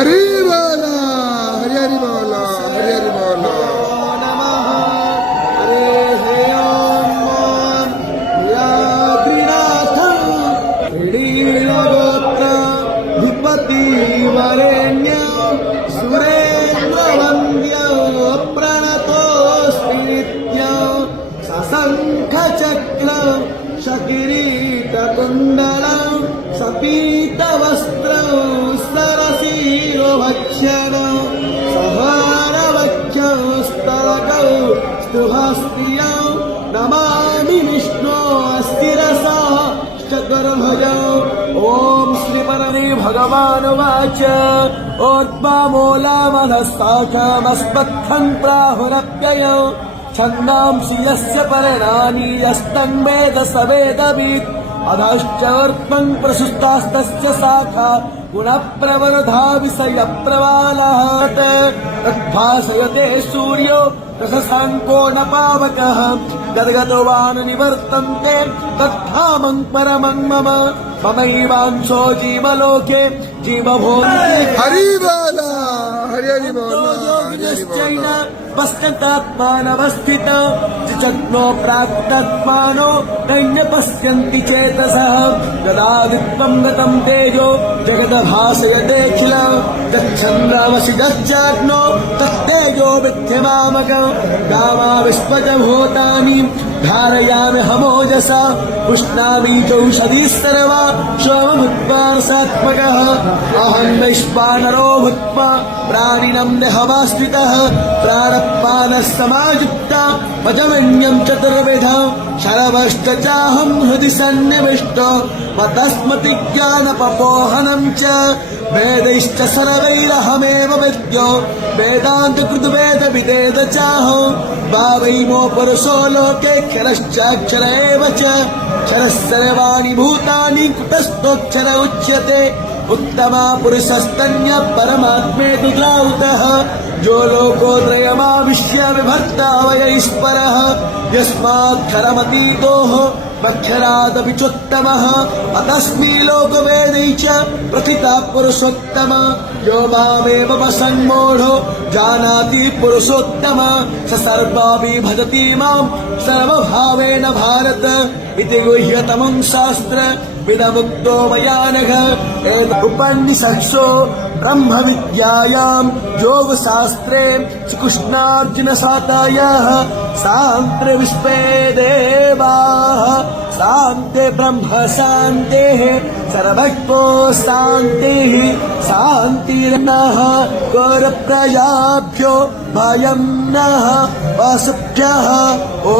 हरि बोला, हरि हरि बोला, हरि हरि बोला। नमः हरे हे ओम यात्रिनाथं लीलगोत्र धिपति वरेण्य सुरेन्द्रवन्द्य प्रणतोऽस्मि नित्यं सशङ्खचक्र शकिरीटकुण्डलं सपीतवस्त्रं सरसीरोभक्षण सहारवक्षं स्तरकौ स्तुहस्त्रियं नमामि विष्णो अस्थिरसा चतुर्भुजौ। ॐ श्री परमे भगवान् उवाच ओद्वामूलामनस्ताखमस्मत्थं प्राहुरप्ययौ छन्दांसि यस्य पर्णानि यस्तं वेद स वेदवित् अधश्च वर्त्मं प्रसुस्तास्तस्य शाखा गुणप्रवरधा विषयप्रवालः तद्भासयते सूर्यो रससाङ्को न पावकः गद्गदवान् निवर्तन्ते तद्धामं परमं मम ममैवांशो जीवलोके जीवभूते हरि बोला, हरि हरि बोला, हरि हरि बोला। पश्यन्तात्मानवस्थित जग्नो प्राक्तात्मानो नैन्य पश्यन्ति चेतसः गदादित्वं गतं तेजो जगदभासयतेऽखिल तच्छन्द्रामसि गश्चाग्नो तत्तेजो विद्यमामकं गामाविश्वजभूतानि धारयामि हमोजसा पुष्णामि चौषधिः सर्वा सोमभूत्वा रसात्मकः अहं वैश्वानरो भूत्वा प्राणिनं देहमाश्रितः प्राणपानः समायुक्ता पचमन्यं चतुर्विधं शरवश्च चाहं हृदि सन्निविष्टो मतस्मति ज्ञानपपोहनं च वेदैश्च सर्वैरहमेव विद्यो वेदान्तकृद्वेदविदेद चाहं भावैमो पुरुषो लोके क्षरश्चाक्षर एव च क्षरः सर्वाणि भूतानि कुतस्थोऽक्षर उच्यते उत्तमा पुरुषस्तन्य परमात्मेतु द्रावुतः जो लोकोत्रयमाविश्य विभक्ता वयैस्परः यस्माक्षरमतीतोः मक्षरादपि चोत्तमः अतस्मै लोकवेदै च प्रथितः पुरुषोत्तम यो मामेव वसन्मूढो जानाति पुरुषोत्तम स सर्वाभि भजति मां सर्वभावेन भारत इति गुह्यतमं शास्त्र विदमुक्तो मया नघ उपनिषत्सु ब्रह्म विद्यायां योगशास्त्रे श्रीकृष्णार्जुनसातायाः सान्त्रे विश्वे देवाः शान्ते ब्रह्म शान्तेः सर्वज्ञो शान्तिः शान्तिर्नः गुरुप्रजाभ्यो भयं नः वसुभ्यः ॐ